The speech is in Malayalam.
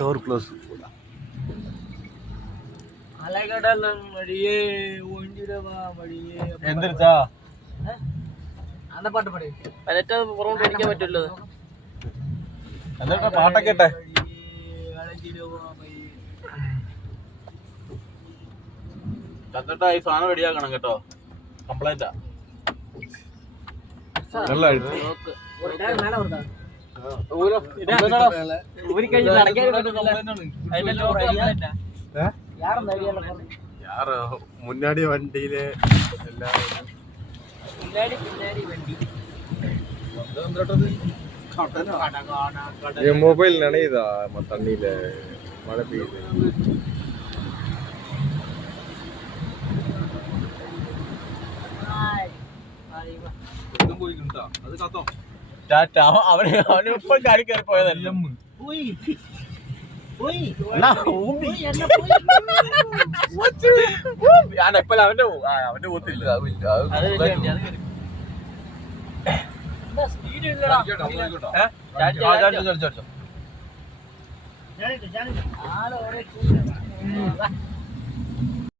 Door close. എന്തിരിച്ചാ പാട്ട് പാടി പരക്കാൻ പറ്റുമല്ലോ. എന്നിട്ട് പാട്ടൊക്കെ ഇട്ടെ. ചത്തിട്ടാ ഈ സാധനം റെഡിയാക്കണം കേട്ടോ. കംപ്ലൈന്റാ. മുന്നാടി വണ്ടിയില് മൊബൈൽ നനയുതാ തണ്ണിയില് മഴ പെയ്യുது. അവന് ഇപ്പൊ കാര്യം കയറി പോയതല്ല. ഞാൻ എപ്പോഴും അവന്റെ കൂത്തില്ല. സ്പീഡ്